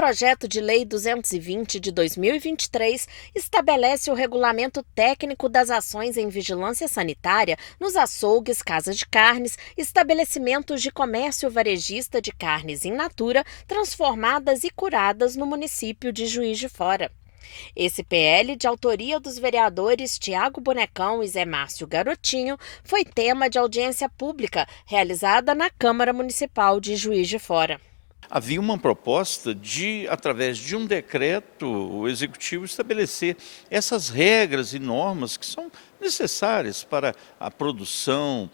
projeto de lei 220 de 2023 estabelece o regulamento técnico das ações em vigilância sanitária nos açougues, casas de carnes, estabelecimentos de comércio varejista de carnes in natura transformadas e curadas no município de Juiz de Fora. Esse PL, de autoria dos vereadores Tiago Bonecão e Zé Márcio Garotinho, foi tema de audiência pública realizada na Câmara Municipal de Juiz de Fora. Havia uma proposta de, através de um decreto, o Executivo estabelecer essas regras e normas que são necessárias para a produção,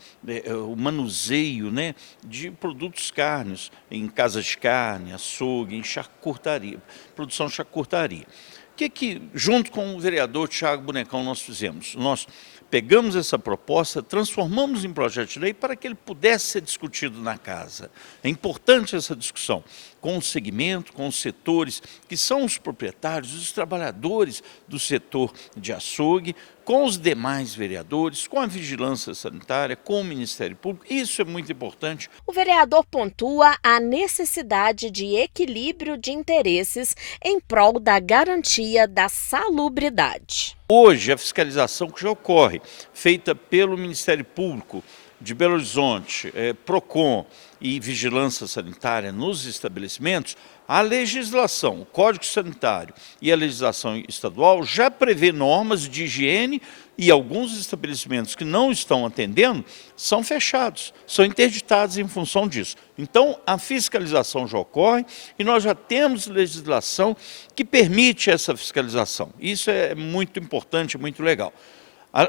o manuseio, né, de produtos cárneos em casas de carne, açougue, em charcutaria, produção charcutaria. O que, junto com o vereador Tiago Bonecão, nós fizemos? Nós pegamos essa proposta, transformamos em projeto de lei para que ele pudesse ser discutido na casa. É importante essa discussão com o segmento, com os setores, que são os proprietários, os trabalhadores do setor de açougue, com os demais vereadores, com a vigilância sanitária, com o Ministério Público. Isso é muito importante. O vereador pontua a necessidade de equilíbrio de interesses em prol da garantia da salubridade. Hoje, a fiscalização que já ocorre, feita pelo Ministério Público de Belo Horizonte, PROCON e Vigilância Sanitária nos estabelecimentos, a legislação, o Código Sanitário e a legislação estadual já prevê normas de higiene e alguns estabelecimentos que não estão atendendo são fechados, são interditados em função disso. Então, a fiscalização já ocorre e nós já temos legislação que permite essa fiscalização. Isso é muito importante, muito legal.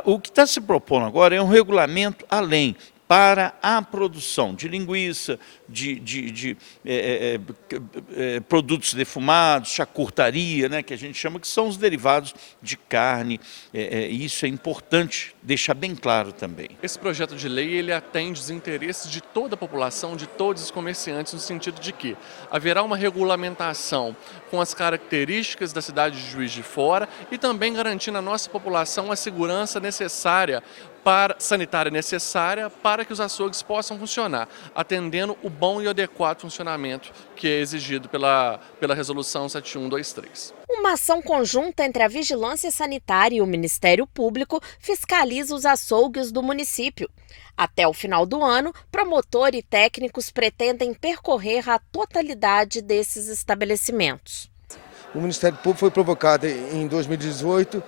O que está se propondo agora é um regulamento além, para a produção de linguiça, de produtos defumados, charcutaria, né, que a gente chama, que são os derivados de carne. Isso é importante deixar bem claro também. Esse projeto de lei ele atende os interesses de toda a população, de todos os comerciantes, no sentido de que haverá uma regulamentação com as características da cidade de Juiz de Fora e também garantindo à nossa população a segurança necessária sanitária necessária para que os açougues possam funcionar, atendendo o bom e adequado funcionamento que é exigido pela Resolução 7123. Uma ação conjunta entre a Vigilância Sanitária e o Ministério Público fiscaliza os açougues do município. Até o final do ano, promotor e técnicos pretendem percorrer a totalidade desses estabelecimentos. O Ministério Público foi provocado em 2018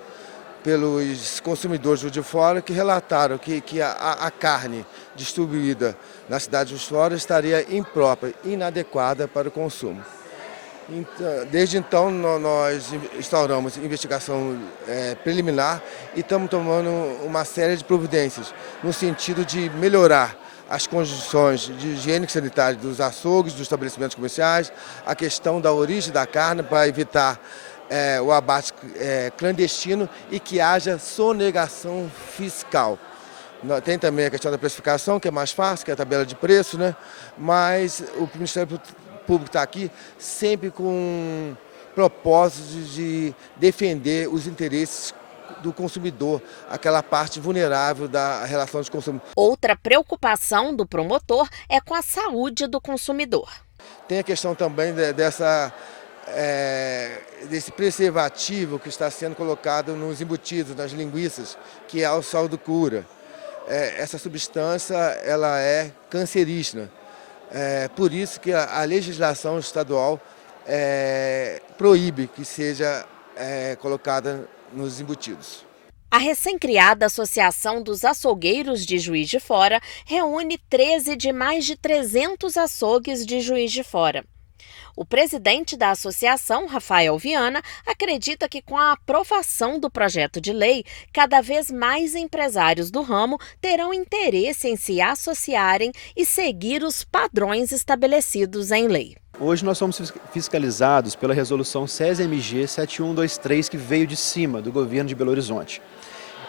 pelos consumidores de Fora que relataram que a carne distribuída na cidade de Fora estaria imprópria, inadequada para o consumo. Então, desde então, nós instauramos investigação preliminar e estamos tomando uma série de providências no sentido de melhorar as condições de higiene sanitária dos açougues, dos estabelecimentos comerciais, a questão da origem da carne para evitar o abate clandestino e que haja sonegação fiscal. Tem também a questão da precificação, que é mais fácil, que é a tabela de preço, né? Mas o Ministério Público está aqui sempre com propósito de defender os interesses do consumidor, aquela parte vulnerável da relação de consumo. Outra preocupação do promotor é com a saúde do consumidor. Tem a questão também desse preservativo que está sendo colocado nos embutidos, nas linguiças, que é o sal do cura. Essa substância ela é cancerígena. Por isso que a legislação estadual proíbe que seja colocada nos embutidos. A recém-criada Associação dos Açougueiros de Juiz de Fora reúne 13 de mais de 300 açougues de Juiz de Fora. O presidente da associação, Rafael Viana, acredita que com a aprovação do projeto de lei, cada vez mais empresários do ramo terão interesse em se associarem e seguir os padrões estabelecidos em lei. Hoje nós somos fiscalizados pela resolução SES-MG 7123, que veio de cima do governo de Belo Horizonte.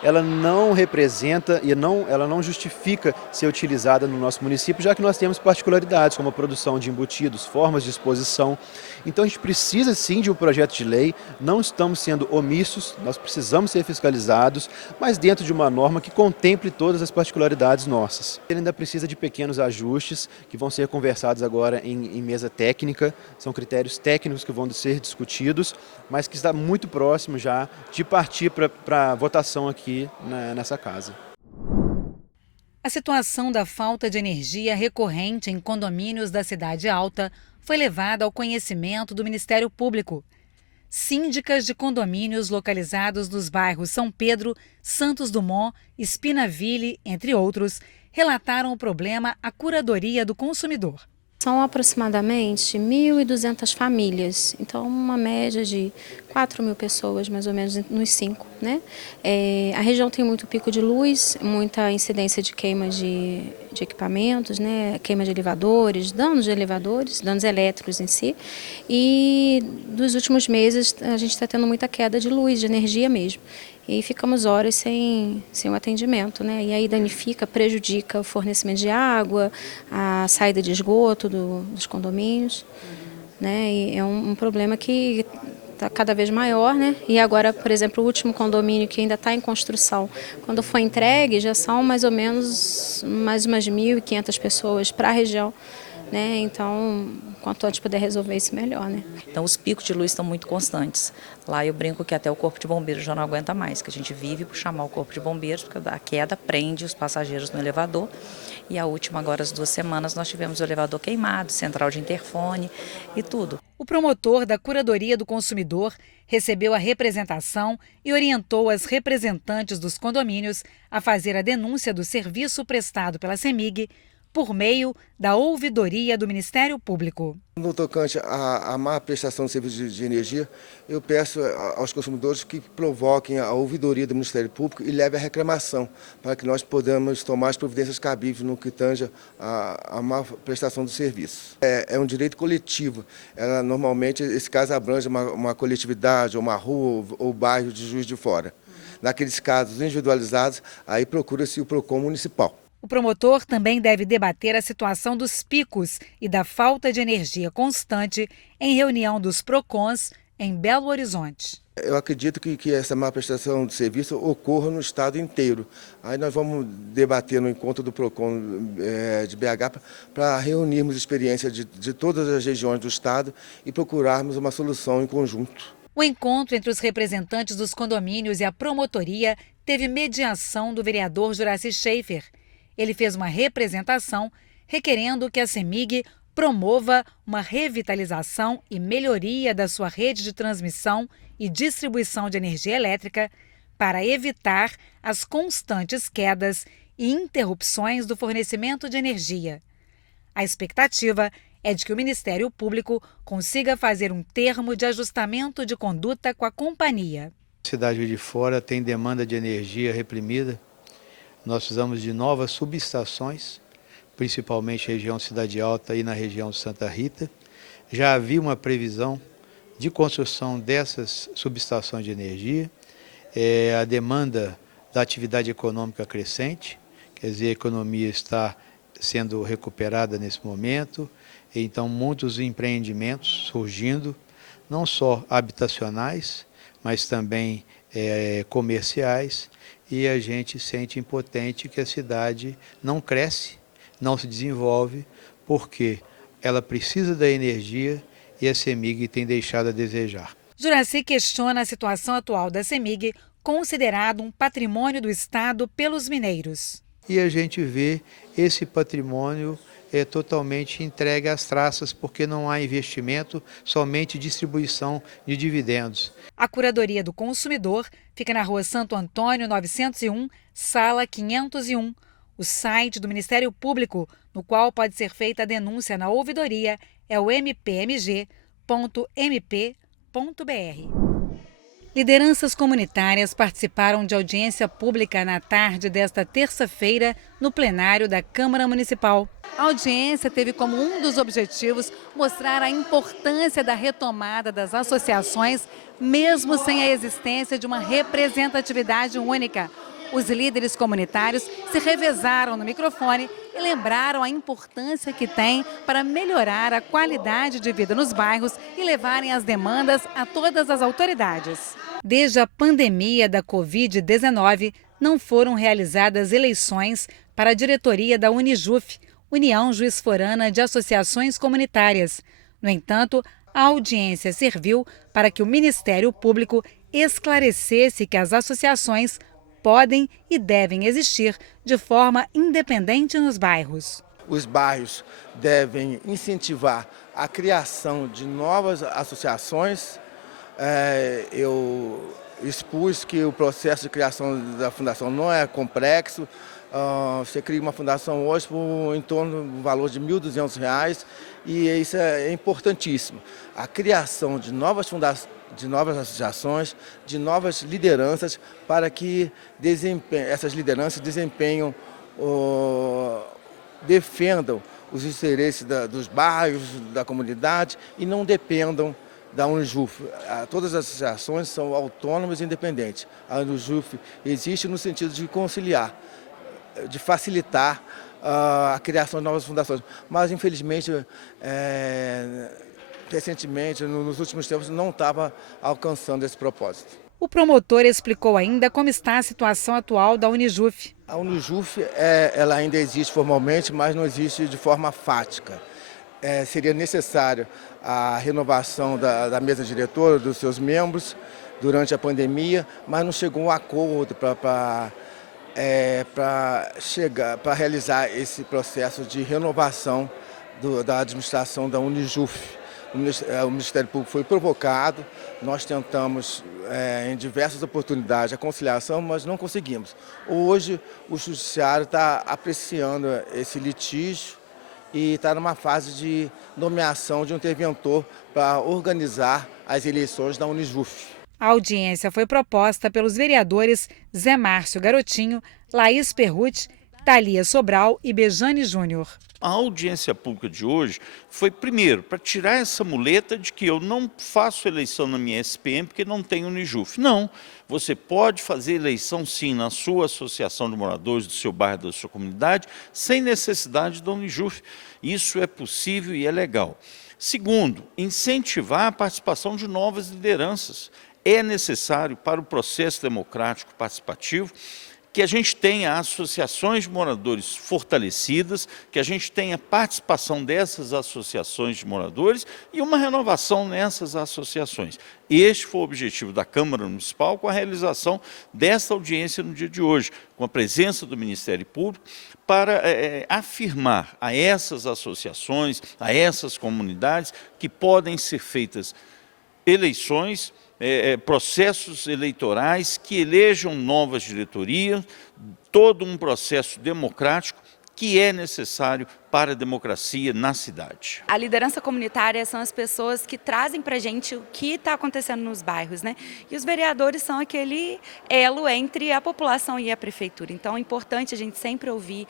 ela não representa e ela não justifica ser utilizada no nosso município, já que nós temos particularidades, como a produção de embutidos, formas de exposição. Então a gente precisa sim de um projeto de lei, não estamos sendo omissos, nós precisamos ser fiscalizados, mas dentro de uma norma que contemple todas as particularidades nossas. Ele ainda precisa de pequenos ajustes que vão ser conversados agora em mesa técnica, são critérios técnicos que vão ser discutidos, mas que está muito próximo já de partir para a votação aqui nessa casa. A situação da falta de energia recorrente em condomínios da Cidade Alta foi levada ao conhecimento do Ministério Público. Síndicas de condomínios localizados nos bairros São Pedro, Santos Dumont, Espinaville, entre outros, relataram o problema à Curadoria do Consumidor. São aproximadamente 1.200 famílias, então uma média de 4.000 pessoas, mais ou menos, nos 5, né? A região tem muito pico de luz, muita incidência de queima de equipamentos, né? Queima de elevadores, danos elétricos em si. E dos últimos meses a gente está tendo muita queda de luz, de energia mesmo. E ficamos horas sem o atendimento, né? E aí danifica, prejudica o fornecimento de água, a saída de esgoto dos condomínios, né? E é um problema que está cada vez maior, né? E agora, por exemplo, o último condomínio que ainda está em construção, quando foi entregue, já são mais ou menos mais umas 1.500 pessoas para a região. Né? Então, quanto antes puder resolver isso, melhor. Né? Então, os picos de luz estão muito constantes. Lá eu brinco que até o corpo de bombeiros já não aguenta mais, que a gente vive por chamar o corpo de bombeiros, porque a queda prende os passageiros no elevador. E a última, agora, as 2 semanas, nós tivemos o elevador queimado, central de interfone e tudo. O promotor da Curadoria do Consumidor recebeu a representação e orientou as representantes dos condomínios a fazer a denúncia do serviço prestado pela CEMIG por meio da ouvidoria do Ministério Público. No tocante à má prestação de serviço de energia, eu peço aos consumidores que provoquem a ouvidoria do Ministério Público e levem a reclamação, para que nós podamos tomar as providências cabíveis no que tange a má prestação do serviço. É um direito coletivo. Normalmente, esse caso abrange uma coletividade, uma rua ou bairro de Juiz de Fora. Naqueles casos individualizados, aí procura-se o PROCON municipal. O promotor também deve debater a situação dos picos e da falta de energia constante em reunião dos PROCONs em Belo Horizonte. Eu acredito que essa má prestação de serviço ocorra no estado inteiro. Aí nós vamos debater no encontro do PROCON de BH para reunirmos experiências de todas as regiões do estado e procurarmos uma solução em conjunto. O encontro entre os representantes dos condomínios e a promotoria teve mediação do vereador Juraci Schaefer. Ele fez uma representação requerendo que a CEMIG promova uma revitalização e melhoria da sua rede de transmissão e distribuição de energia elétrica para evitar as constantes quedas e interrupções do fornecimento de energia. A expectativa é de que o Ministério Público consiga fazer um termo de ajustamento de conduta com a companhia. A cidade de Fora tem demanda de energia reprimida. Nós precisamos de novas subestações, principalmente na região Cidade Alta e na região de Santa Rita. Já havia uma previsão de construção dessas subestações de energia. A demanda da atividade econômica crescente, quer dizer, a economia está sendo recuperada nesse momento, então muitos empreendimentos surgindo, não só habitacionais, mas também comerciais, e a gente sente impotente que a cidade não cresce, não se desenvolve, porque ela precisa da energia e a CEMIG tem deixado a desejar. Juraci questiona a situação atual da CEMIG, considerado um patrimônio do Estado pelos mineiros. E a gente vê esse patrimônio totalmente entregue às traças, porque não há investimento, somente distribuição de dividendos. A Curadoria do Consumidor fica na Rua Santo Antônio, 901, sala 501. O site do Ministério Público, no qual pode ser feita a denúncia na ouvidoria, é o mpmg.mp.br. Lideranças comunitárias participaram de audiência pública na tarde desta terça-feira no plenário da Câmara Municipal. A audiência teve como um dos objetivos mostrar a importância da retomada das associações, mesmo sem a existência de uma representatividade única, Os líderes comunitários se revezaram no microfone e lembraram a importância que tem para melhorar a qualidade de vida nos bairros e levarem as demandas a todas as autoridades. Desde a pandemia da Covid-19, não foram realizadas eleições para a diretoria da Unijuf, União Juiz-Forana de Associações Comunitárias. No entanto, a audiência serviu para que o Ministério Público esclarecesse que as associações podem e devem existir de forma independente nos bairros. Os bairros devem incentivar a criação de novas associações. Eu expus que o processo de criação da fundação não é complexo. Você cria uma fundação hoje por em torno do valor de R$ 1.200 e isso é importantíssimo. A criação de novas fundações, de novas associações, de novas lideranças, para que essas lideranças defendam os interesses dos bairros, da comunidade e não dependam da Unijuf. Todas as associações são autônomas e independentes. A Unijuf existe no sentido de conciliar, de facilitar a criação de novas fundações. Mas, infelizmente, recentemente, nos últimos tempos, não estava alcançando esse propósito. O promotor explicou ainda como está a situação atual da Unijuf. A Unijuf ela ainda existe formalmente, mas não existe de forma fática. Seria necessário a renovação da mesa diretora, dos seus membros, durante a pandemia, mas não chegou a um acordo para realizar esse processo de renovação da administração da Unijuf. O Ministério Público foi provocado, nós tentamos em diversas oportunidades a conciliação, mas não conseguimos. Hoje o Judiciário está apreciando esse litígio e está numa fase de nomeação de um interventor para organizar as eleições da Unijuf. A audiência foi proposta pelos vereadores Zé Márcio Garotinho, Laís Perruti, Thalia Sobral e Bejane Júnior. A audiência pública de hoje foi, primeiro, para tirar essa muleta de que eu não faço eleição na minha SPM porque não tenho Unijuf. Não, você pode fazer eleição sim na sua associação de moradores do seu bairro, da sua comunidade, sem necessidade da Unijuf. Isso é possível e é legal. Segundo, incentivar a participação de novas lideranças. É necessário para o processo democrático participativo que a gente tenha associações de moradores fortalecidas, que a gente tenha participação dessas associações de moradores e uma renovação nessas associações. Este foi o objetivo da Câmara Municipal com a realização desta audiência no dia de hoje, com a presença do Ministério Público, para afirmar a essas associações, a essas comunidades, que podem ser feitas eleições, processos eleitorais que elejam novas diretorias, todo um processo democrático que é necessário para a democracia na cidade. A liderança comunitária são as pessoas que trazem para a gente o que está acontecendo nos bairros, né? E os vereadores são aquele elo entre a população e a prefeitura. Então é importante a gente sempre ouvir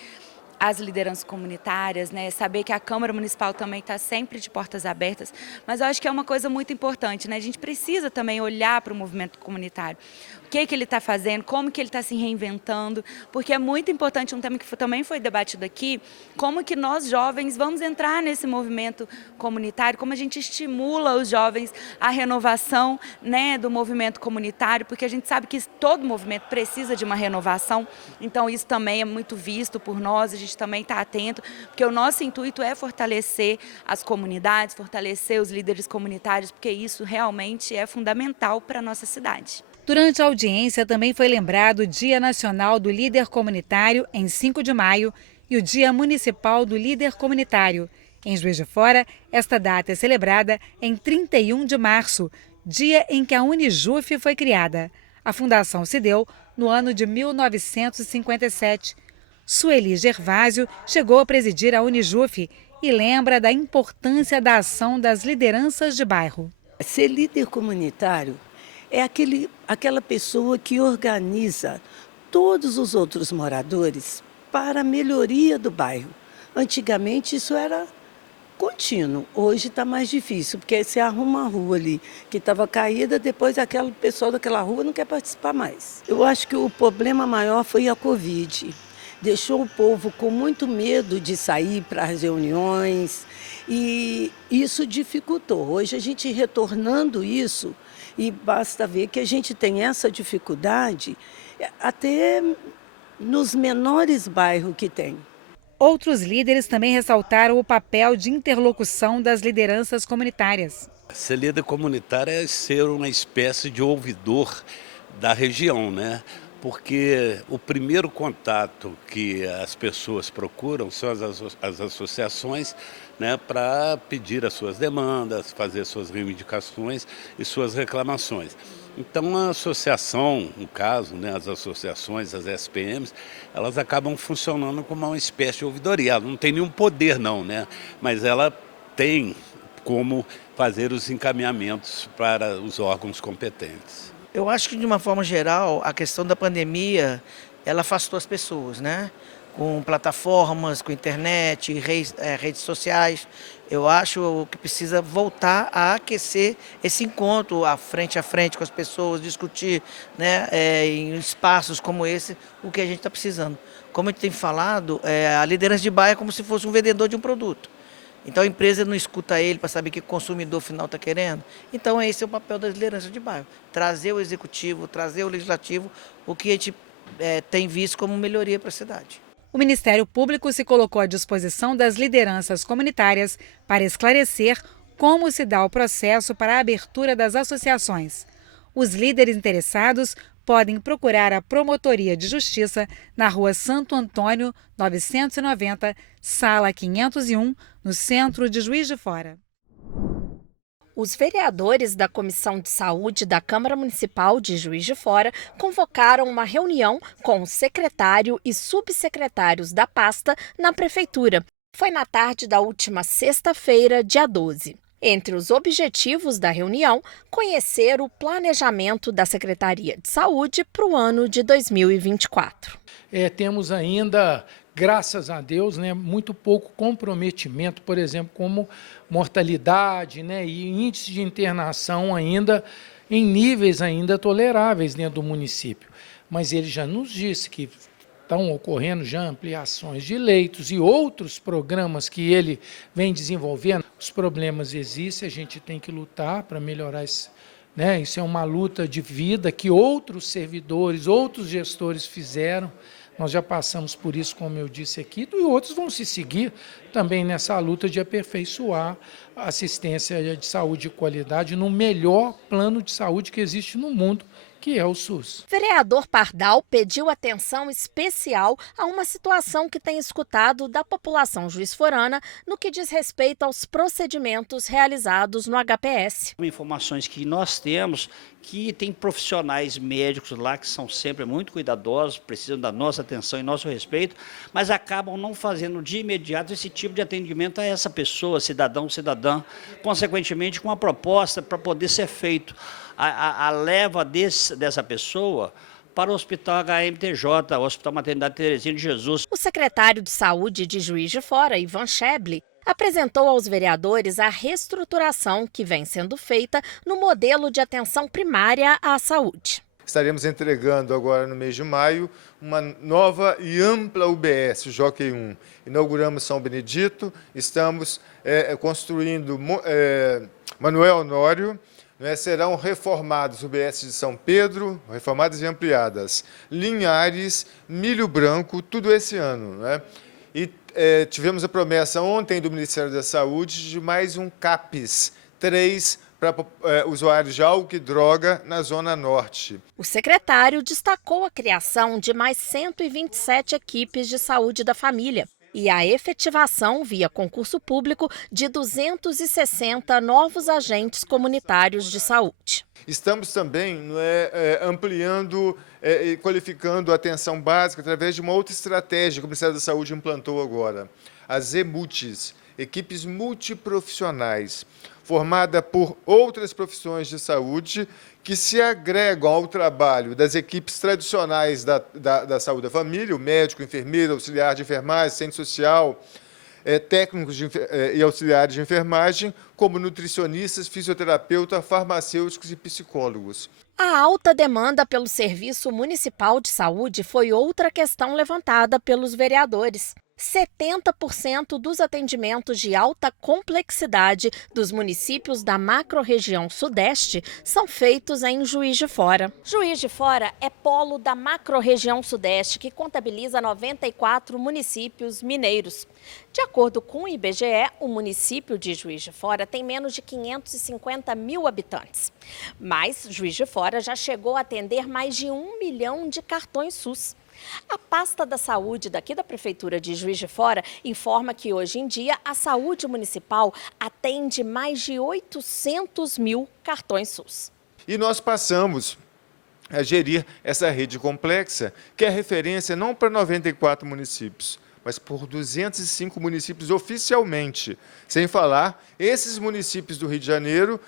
as lideranças comunitárias, né? Saber que a Câmara Municipal também está sempre de portas abertas, mas eu acho que é uma coisa muito importante, né? A gente precisa também olhar para o movimento comunitário, o que ele está fazendo, como que ele está se reinventando, porque é muito importante, um tema que também foi debatido aqui, como que nós jovens vamos entrar nesse movimento comunitário, como a gente estimula os jovens à renovação, né, do movimento comunitário, porque a gente sabe que todo movimento precisa de uma renovação, então isso também é muito visto por nós, a gente também está atento, porque o nosso intuito é fortalecer as comunidades, fortalecer os líderes comunitários, porque isso realmente é fundamental para a nossa cidade. Durante a audiência também foi lembrado o Dia Nacional do Líder Comunitário, em 5 de maio, e o Dia Municipal do Líder Comunitário. Em Juiz de Fora, esta data é celebrada em 31 de março, dia em que a Unijuf foi criada. A fundação se deu no ano de 1957. Sueli Gervásio chegou a presidir a Unijuf e lembra da importância da ação das lideranças de bairro. Ser líder comunitário é aquela pessoa que organiza todos os outros moradores para a melhoria do bairro. Antigamente isso era contínuo. Hoje está mais difícil, porque você arruma a rua ali que estava caída, depois aquele pessoal daquela rua não quer participar mais. Eu acho que o problema maior foi a Covid. Deixou o povo com muito medo de sair para as reuniões e isso dificultou. Hoje a gente retornando isso, e basta ver que a gente tem essa dificuldade até nos menores bairros que tem. Outros líderes também ressaltaram o papel de interlocução das lideranças comunitárias. Ser líder comunitário é ser uma espécie de ouvidor da região, né? Porque o primeiro contato que as pessoas procuram são as associações, né, para pedir as suas demandas, fazer suas reivindicações e suas reclamações. Então a associação, no caso, né, as associações, as SPMs, elas acabam funcionando como uma espécie de ouvidoria. Ela não tem nenhum poder não, né? Mas ela tem como fazer os encaminhamentos para os órgãos competentes. Eu acho que, de uma forma geral, a questão da pandemia, ela afastou as pessoas, né? Com plataformas, com internet, redes sociais. Eu acho que precisa voltar a aquecer esse encontro a frente com as pessoas, discutir, né, em espaços como esse o que a gente está precisando. Como a gente tem falado, a liderança de bairro é como se fosse um vendedor de um produto. Então a empresa não escuta ele para saber o que o consumidor final está querendo. Então esse é o papel da liderança de bairro. Trazer o executivo, trazer o legislativo, o que a gente tem visto como melhoria para a cidade. O Ministério Público se colocou à disposição das lideranças comunitárias para esclarecer como se dá o processo para a abertura das associações. Os líderes interessados podem procurar a Promotoria de Justiça na Rua Santo Antônio, 990, Sala 501, no centro de Juiz de Fora. Os vereadores da Comissão de Saúde da Câmara Municipal de Juiz de Fora convocaram uma reunião com o secretário e subsecretários da pasta na Prefeitura. Foi na tarde da última sexta-feira, dia 12. Entre os objetivos da reunião, conhecer o planejamento da Secretaria de Saúde para o ano de 2024. Temos ainda, graças a Deus, né, muito pouco comprometimento, por exemplo, como mortalidade, né, e índice de internação ainda em níveis ainda toleráveis dentro do município. Mas ele já nos disse que estão ocorrendo já ampliações de leitos e outros programas que ele vem desenvolvendo. Os problemas existem, a gente tem que lutar para melhorar isso, né? Isso é uma luta de vida que outros servidores, outros gestores fizeram. Nós já passamos por isso, como eu disse aqui, e outros vão se seguir também nessa luta de aperfeiçoar a assistência de saúde de qualidade no melhor plano de saúde que existe no mundo, que é o SUS. Vereador Pardal pediu atenção especial a uma situação que tem escutado da população juizforana no que diz respeito aos procedimentos realizados no HPS. Informações que nós temos que tem profissionais médicos lá que são sempre muito cuidadosos, precisam da nossa atenção e nosso respeito, mas acabam não fazendo de imediato esse tipo de atendimento a essa pessoa, cidadão, cidadã, consequentemente com uma proposta para poder ser feito a leva dessa pessoa para o Hospital HMTJ, o Hospital Maternidade Terezinha de Jesus. O secretário de Saúde de Juiz de Fora, Ivan Scheble, apresentou aos vereadores a reestruturação que vem sendo feita no modelo de atenção primária à saúde. Estaremos entregando agora no mês de maio uma nova e ampla UBS, o Jockey 1. Inauguramos São Benedito, estamos construindo Manuel Honório. Serão reformados UBS de São Pedro, reformadas e ampliadas, Linhares, Milho Branco, tudo esse ano, né? E tivemos a promessa ontem do Ministério da Saúde de mais um CAPES 3 para usuários de álcool e droga na Zona Norte. O secretário destacou a criação de mais 127 equipes de saúde da família e a efetivação, via concurso público, de 260 novos agentes comunitários de saúde. Estamos também ampliando e qualificando a atenção básica através de uma outra estratégia que o Ministério da Saúde implantou agora. As EMUTs, equipes multiprofissionais, formada por outras profissões de saúde que se agregam ao trabalho das equipes tradicionais da saúde da família, o médico, o enfermeiro, auxiliar de enfermagem, assistente social, técnicos e auxiliares de enfermagem, como nutricionistas, fisioterapeutas, farmacêuticos e psicólogos. A alta demanda pelo Serviço Municipal de Saúde foi outra questão levantada pelos vereadores. 70% dos atendimentos de alta complexidade dos municípios da macro-região Sudeste são feitos em Juiz de Fora. Juiz de Fora é polo da macro-região Sudeste, que contabiliza 94 municípios mineiros. De acordo com o IBGE, o município de Juiz de Fora tem menos de 550 mil habitantes. Mas Juiz de Fora já chegou a atender mais de 1 milhão de cartões SUS. A pasta da saúde daqui da Prefeitura de Juiz de Fora informa que hoje em dia a saúde municipal atende mais de 800 mil cartões SUS. E nós passamos a gerir essa rede complexa, que é referência não para 94 municípios, mas por 205 municípios oficialmente, sem falar esses municípios do Rio de Janeiro,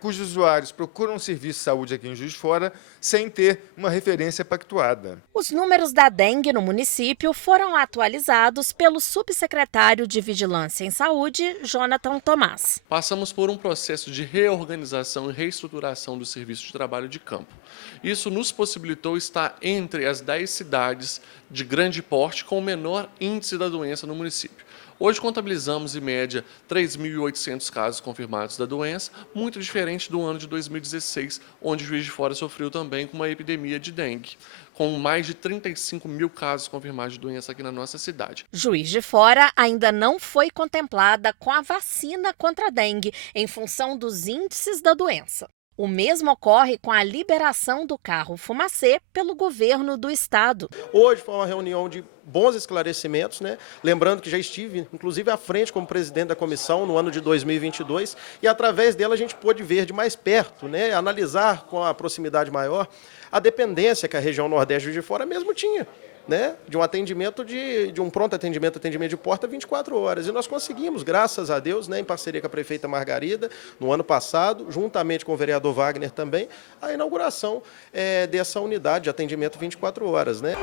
cujos usuários procuram serviço de saúde aqui em Juiz de Fora sem ter uma referência pactuada. Os números da dengue no município foram atualizados pelo subsecretário de Vigilância em Saúde, Jonathan Tomás. Passamos por um processo de reorganização e reestruturação do serviço de trabalho de campo. Isso nos possibilitou estar entre as 10 cidades de grande porte com o menor índice da doença no município. Hoje contabilizamos, em média, 3.800 casos confirmados da doença, muito diferente do ano de 2016, onde Juiz de Fora sofreu também com uma epidemia de dengue, com mais de 35 mil casos confirmados de doença aqui na nossa cidade. Juiz de Fora ainda não foi contemplada com a vacina contra a dengue, em função dos índices da doença. O mesmo ocorre com a liberação do carro fumacê pelo governo do estado. Hoje foi uma reunião de bons esclarecimentos, né? Lembrando que já estive, inclusive, à frente como presidente da comissão no ano de 2022 e, através dela, a gente pôde ver de mais perto, né? Analisar com a proximidade maior a dependência que a região Nordeste de Juiz de Fora mesmo tinha, né, de um atendimento, de um pronto atendimento de porta 24 horas. E nós conseguimos, graças a Deus, né, em parceria com a prefeita Margarida, no ano passado, juntamente com o vereador Wagner também, a inauguração dessa unidade de atendimento 24 horas. Né?